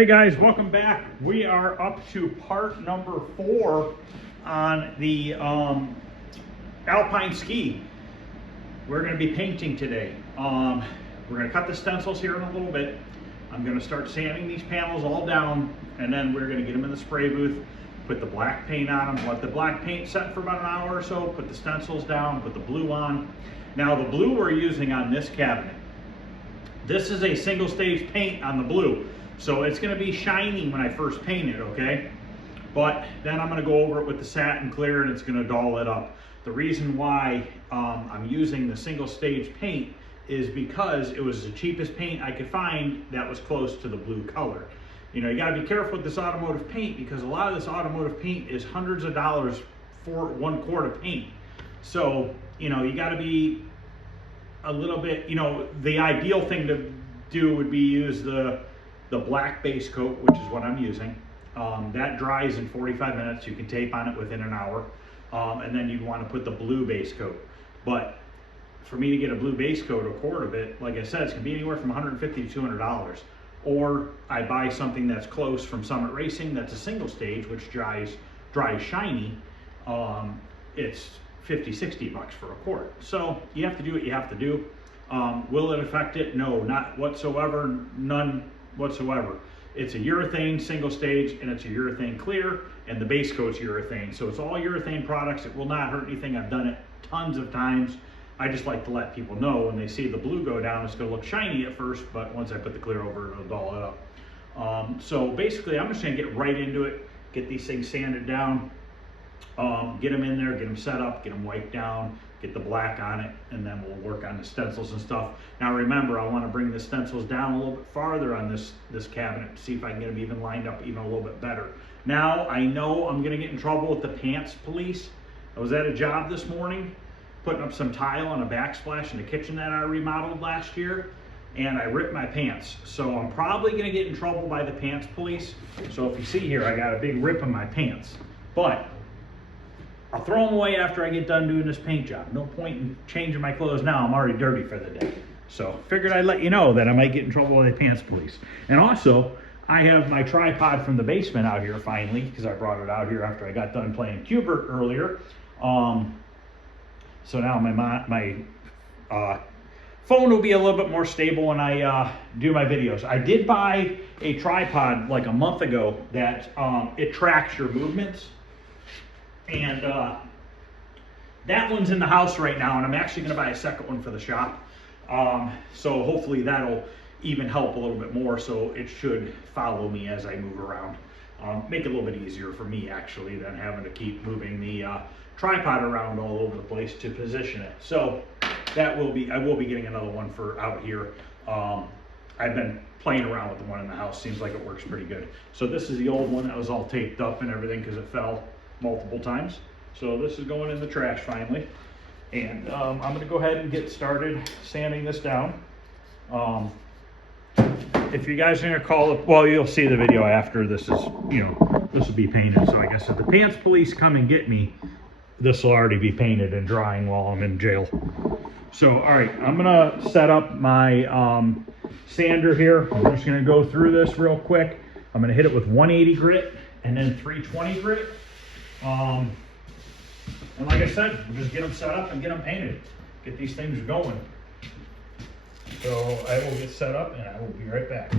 Hey guys, welcome back. We are up to part number 4 on the Alpine ski. We're going to be painting today. We're going to cut the stencils here in a little bit. I'm going to start sanding these panels all down, and then we're going to get them in the spray booth, put the black paint on them, let the black paint set for about an hour or so, put the stencils down, put the blue on. Now the blue we're using on this cabinet, this is a single stage paint on the blue. So it's going to be shiny when I first paint it, okay? But then I'm going to go over it with the satin clear and it's going to dull it up. The reason why I'm using the single stage paint is because it was the cheapest paint I could find that was close to the blue color. You know, you got to be careful with this automotive paint because a lot of this automotive paint is hundreds of dollars for 1 quart of paint. So, you know, you got to be a little bit, you know, the ideal thing to do would be use the black base coat, which is what I'm using. That dries in 45 minutes. You can tape on it within an hour. And then you'd want to put the blue base coat. But for me to get a blue base coat, a quart of it, like I said, it's going to be anywhere from $150 to $200. Or I buy something that's close from Summit Racing that's a single stage, which dries shiny. It's $50-$60 for a quart. So you have to do what you have to do. Will it affect it? No, not whatsoever. None whatsoever. It's a urethane single stage and it's a urethane clear, and the base coat's urethane. So it's all urethane products. It will not hurt anything. I've done it tons of times. I just like to let people know when they see the blue go down, it's going to look shiny at first, but once I put the clear over it, it'll dull it up. So basically I'm just going to get right into it, get these things sanded down, get them in there, get them set up, get them wiped down, get the black on it, and then we'll work on the stencils and stuff. Now remember, I want to bring the stencils down a little bit farther on this cabinet to see if I can get them even lined up even a little bit better. Now I know I'm going to get in trouble with the pants police. I was at a job this morning putting up some tile on a backsplash in the kitchen that I remodeled last year, and I ripped my pants. So I'm probably going to get in trouble by the pants police. So if you see here, I got a big rip in my pants. But I'll throw them away after I get done doing this paint job. No point in changing my clothes now. I'm already dirty for the day. So figured I'd let you know that I might get in trouble with the pants police. And also, I have my tripod from the basement out here finally, because I brought it out here after I got done playing Cubert earlier. So now my phone will be a little bit more stable when I do my videos. I did buy a tripod like a month ago that it tracks your movements. And that one's in the house right now, and I'm actually going to buy a second one for the shop. So hopefully that'll even help a little bit more, so it should follow me as I move around. Make it a little bit easier for me actually than having to keep moving the tripod around all over the place to position it. So I will be getting another one for out here. I've been playing around with the one in the house. Seems like it works pretty good. So this is the old one that was all taped up and everything because it fell multiple times. So this is going in the trash finally. And I'm going to go ahead and get started sanding this down. If you guys are going to call it, well, you'll see the video after this is, you know, this will be painted. So I guess if the pants police come and get me, this will already be painted and drying while I'm in jail. So, all right, I'm going to set up my sander here. I'm just going to go through this real quick. I'm going to hit it with 180 grit and then 320 grit. And like I said, we'll just get them set up and get them painted. Get these things going. So I will get set up and I will be right back.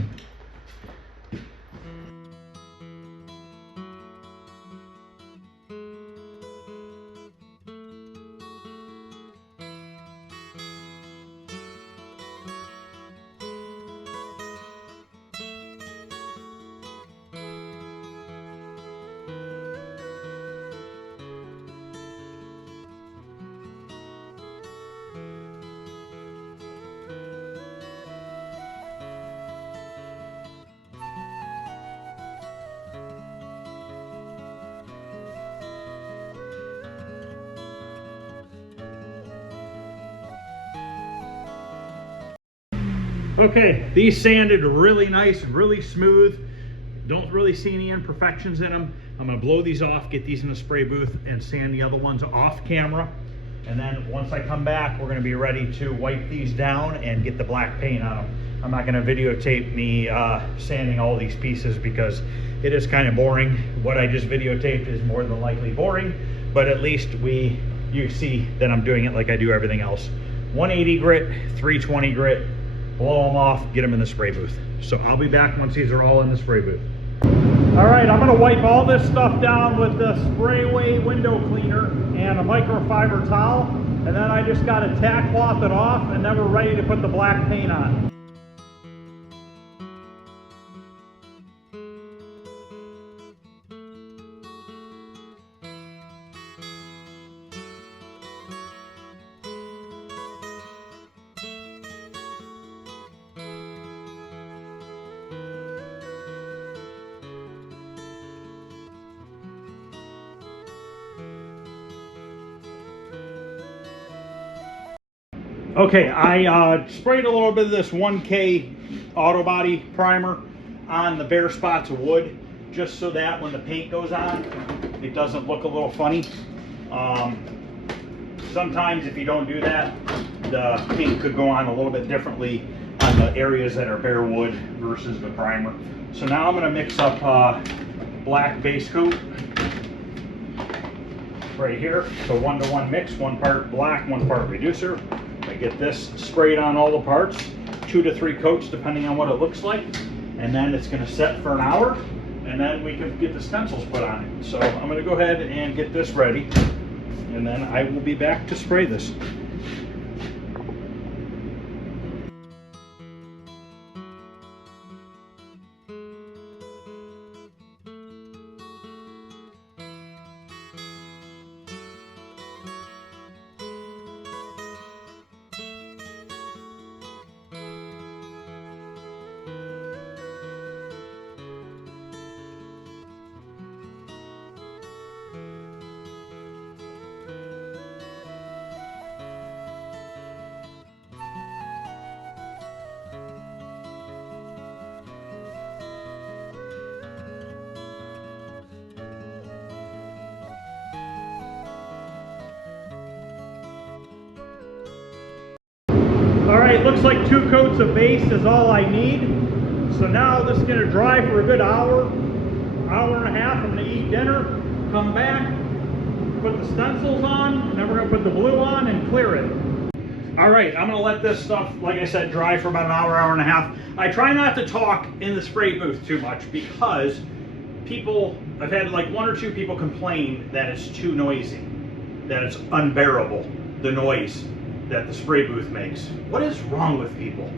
Okay, these sanded really nice, really smooth. Don't really see any imperfections in them. I'm gonna blow these off, get these in the spray booth and sand the other ones off camera. And then once I come back, we're gonna be ready to wipe these down and get the black paint on them. I'm not going to videotape me sanding all these pieces because it is kind of boring. What I just videotaped is more than likely boring, but at least you see that I'm doing it like I do everything else. 180 grit, 320 grit, blow them off, get them in the spray booth. So I'll be back once these are all in the spray booth. All right, I'm gonna wipe all this stuff down with the Sprayway window cleaner and a microfiber towel, and then I just gotta tack cloth it off, and then we're ready to put the black paint on. Okay, I sprayed a little bit of this 1K auto body primer on the bare spots of wood, just so that when the paint goes on, it doesn't look a little funny. Sometimes if you don't do that, the paint could go on a little bit differently on the areas that are bare wood versus the primer. So now I'm going to mix up black base coat right here. So 1-to-1 mix, 1 part black, 1 part reducer. I get this sprayed on all the parts, 2 to 3 coats depending on what it looks like, and then it's going to set for an hour, and then we can get the stencils put on it. So I'm going to go ahead and get this ready, and then I will be back to spray this. All right, looks like 2 coats of base is all I need. So now this is going to dry for a good hour, hour and a half. I'm going to eat dinner, come back, put the stencils on, and then we're going to put the blue on and clear it. All right, I'm going to let this stuff, like I said, dry for about an hour, hour and a half. I try not to talk in the spray booth too much because I've had like 1 or 2 people complain that it's too noisy, that it's unbearable, the noise that the spray booth makes. What is wrong with people?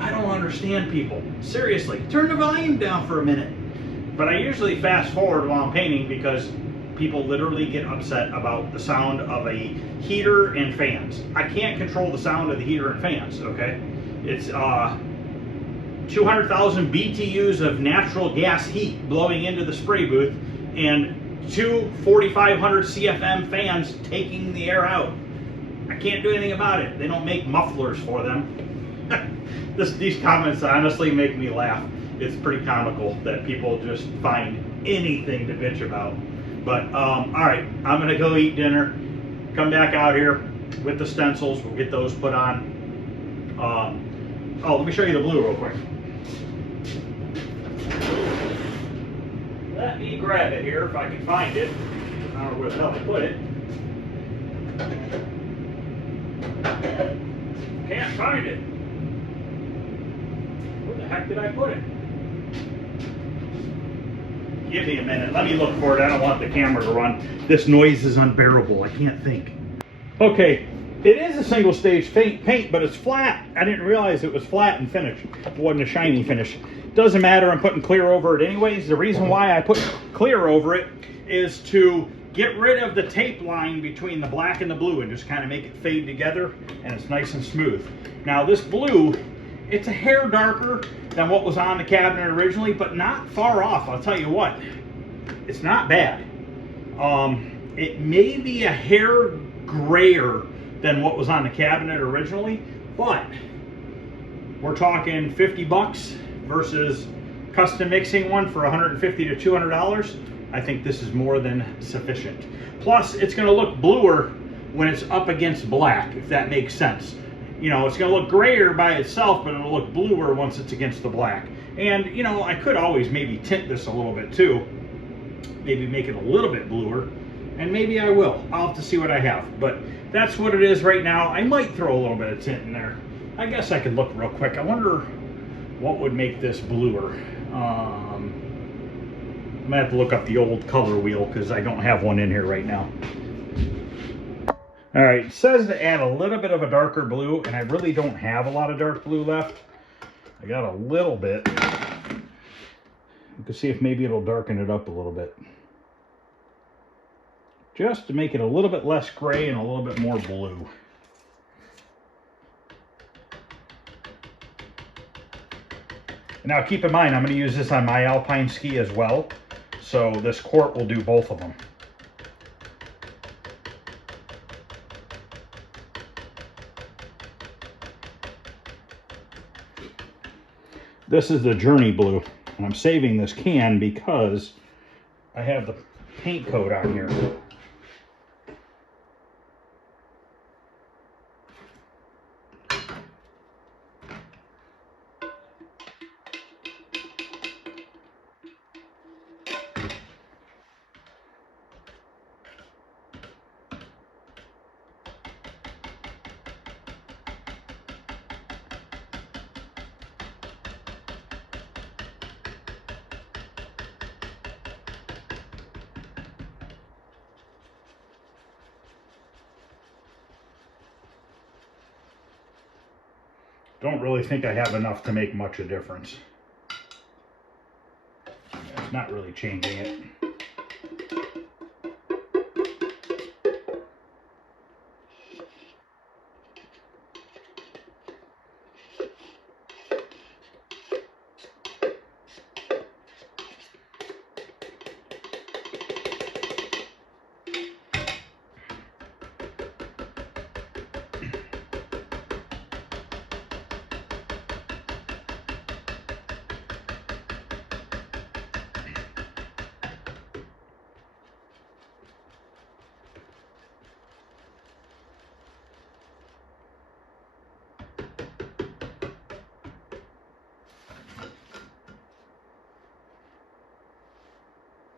I don't understand people. Seriously, turn the volume down for a minute. But I usually fast forward while I'm painting because people literally get upset about the sound of a heater and fans. I can't control the sound of the heater and fans, okay? It's 200,000 BTUs of natural gas heat blowing into the spray booth and 2 4,500 CFM fans taking the air out. I can't do anything about it. They don't make mufflers for them. These comments honestly make me laugh. It's pretty comical that people just find anything to bitch about. But all right, I'm gonna go eat dinner, come back out here with the stencils. We'll get those put on. Oh, let me show you the blue real quick. Let me grab it here if I can find it. I don't know where the hell I put it. Can't find it. Where the heck did I put it? Give me a minute. Let me look for it. I don't want the camera to run. This noise is unbearable. I can't think. Okay, it is a single stage paint, but it's flat. I didn't realize it was flat and finished. It wasn't a shiny finish. Doesn't matter. I'm putting clear over it anyways. The reason why I put clear over it is to get rid of the tape line between the black and the blue and just kind of make it fade together, and it's nice and smooth. Now this blue, it's a hair darker than what was on the cabinet originally, but not far off. I'll tell you what, it's not bad. It may be a hair grayer than what was on the cabinet originally, but we're talking 50 bucks versus custom mixing one for $150 to $200. I think this is more than sufficient. Plus, it's going to look bluer when it's up against black, if that makes sense. you know, it's going to look grayer by itself, but it'll look bluer once it's against the black. And, you know, I could always maybe tint this a little bit too. Maybe make it a little bit bluer. And maybe I will. I'll have to see what I have. But that's what it is right now. I might throw a little bit of tint in there. I guess I could look real quick. I wonder what would make this bluer. I'm going to have to look up the old color wheel because I don't have one in here right now. All right, it says to add a little bit of a darker blue, and I really don't have a lot of dark blue left. I got a little bit. You can see if maybe it'll darken it up a little bit. Just to make it a little bit less gray and a little bit more blue. Now keep in mind, I'm going to use this on my Alpine ski as well. So this quart will do both of them. This is the Journey Blue, and I'm saving this can because I have the paint coat on here. Don't really think I have enough to make much of a difference. It's not really changing it.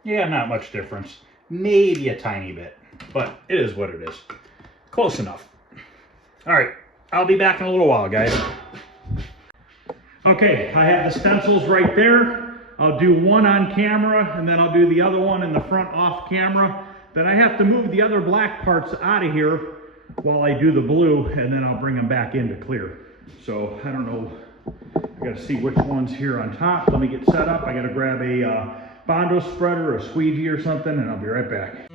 Yeah, not much difference. Maybe a tiny bit, but it is what it is. Close enough. All right, I'll be back in a little while, guys. Okay, I have the stencils right there. I'll do one on camera, and then I'll do the other one in the front off camera. Then I have to move the other black parts out of here while I do the blue, and then I'll bring them back into clear. So, I don't know. I got to see which one's here on top. Let me get set up. I got to grab a Bondo spreader or a squeegee or something, and I'll be right back.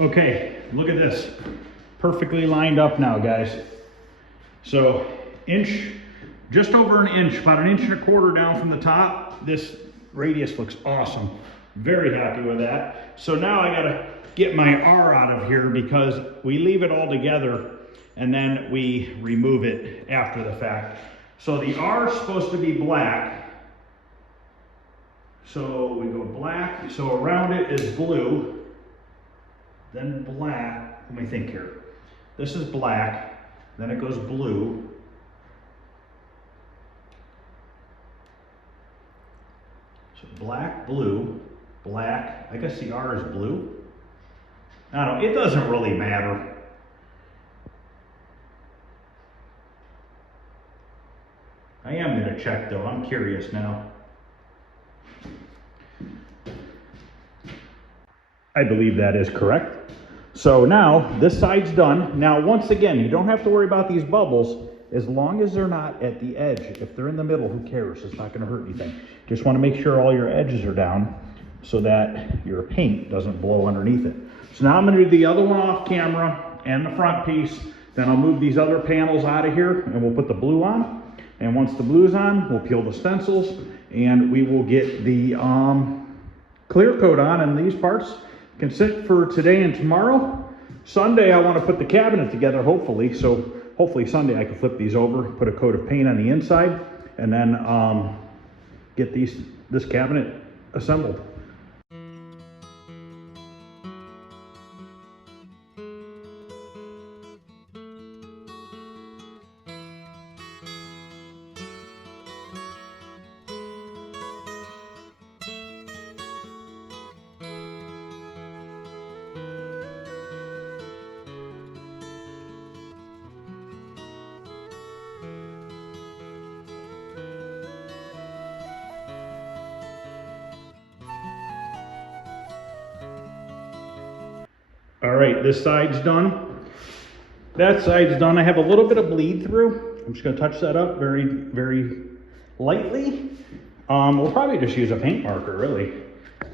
Okay, look at this. Perfectly lined up now, guys. So, just over an inch, about an inch and a quarter down from the top. This radius looks awesome. Very happy with that. So now I gotta get my R out of here because we leave it all together and then we remove it after the fact. So the R is supposed to be black. So we go black, so around it is blue. Then black, let me think here. This is black, then it goes blue. So black, blue, black, I guess the R is blue. I don't know, it doesn't really matter. I am gonna check though, I'm curious now. I believe that is correct. So now this side's done. Now once again, you don't have to worry about these bubbles as long as they're not at the edge. If they're in the middle, who cares? It's not going to hurt anything. Just want to make sure all your edges are down so that your paint doesn't blow underneath it. So now I'm going to do the other one off camera and the front piece. Then I'll move these other panels out of here and we'll put the blue on. And once the blue's on, we'll peel the stencils and we will get the clear coat on, and these parts can sit for today and tomorrow. Sunday I want to put the cabinet together, hopefully. So hopefully Sunday I can flip these over, put a coat of paint on the inside, and then get this cabinet assembled. All right, this side's done. That side's done. I have a little bit of bleed through. I'm just gonna touch that up very, very lightly. We'll probably just use a paint marker, really.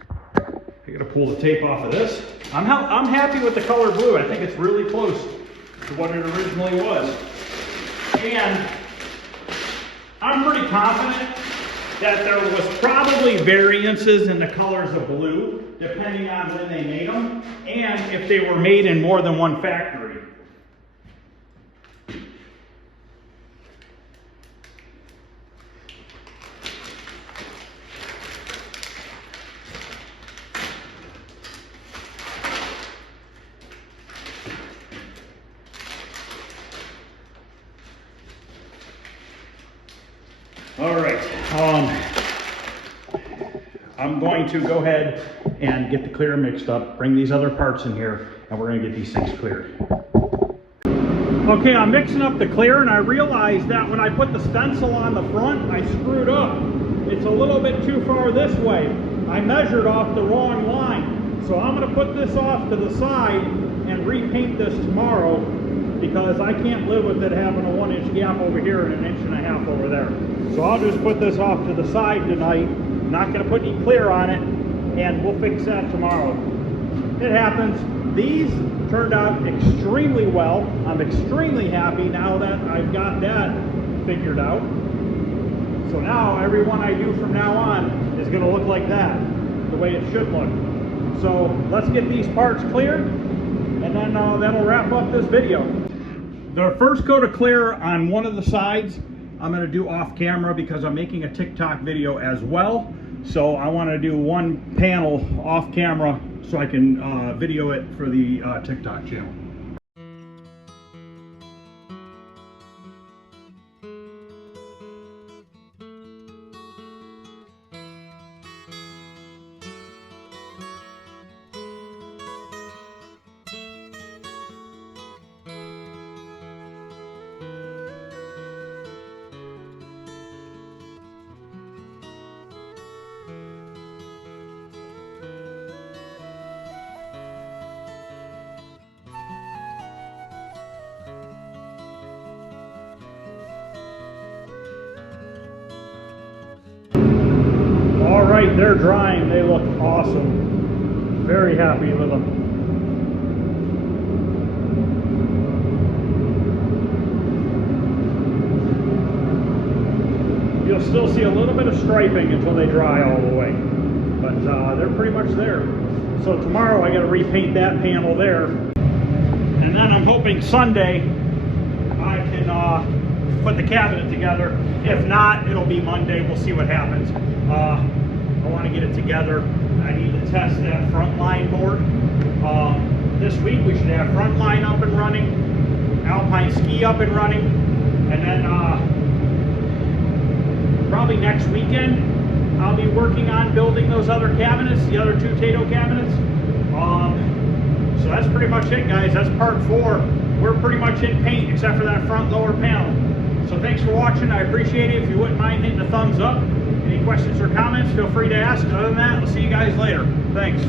I gotta pull the tape off of this. I'm happy with the color blue. I think it's really close to what it originally was. And I'm pretty confident that there was probably variances in the colors of blue depending on when they made them and if they were made in more than one factory. All right, I'm going to go ahead and get the clear mixed up, bring these other parts in here, and we're gonna get these things cleared. Okay, I'm mixing up the clear, and I realized that when I put the stencil on the front, I screwed up. It's a little bit too far this way. I measured off the wrong line. So I'm gonna put this off to the side and repaint this tomorrow, because I can't live with it having a 1-inch gap over here and an 1.5 inches over there. So I'll just put this off to the side tonight. I'm not going to put any clear on it, and we'll fix that tomorrow. It happens. These turned out extremely well. I'm extremely happy now that I've got that figured out. So now every one I do from now on is going to look like that, the way it should look. So let's get these parts cleared, and then that'll wrap up this video. The first coat of clear on one of the sides I'm going to do off camera because I'm making a TikTok video as well. So I want to do one panel off camera so I can video it for the TikTok channel. All right, they're drying. They look awesome. Very happy with them. You'll still see a little bit of striping until they dry all the way, but they're pretty much there. So tomorrow I got to repaint that panel there, and then I'm hoping Sunday I can put the cabinet together. If not, it'll be Monday. We'll see what happens. I want to get it together. I need to test that front line board. This week we should have front line up and running, Alpine ski up and running, and then probably next weekend I'll be working on building those other cabinets, the other 2 Tato cabinets. So that's pretty much it, guys. That's part 4. We're pretty much in paint except for that front lower panel. So thanks for watching. I appreciate it. If you wouldn't mind hitting a thumbs up. Any questions or comments, feel free to ask. Other than that, we'll see you guys later. Thanks.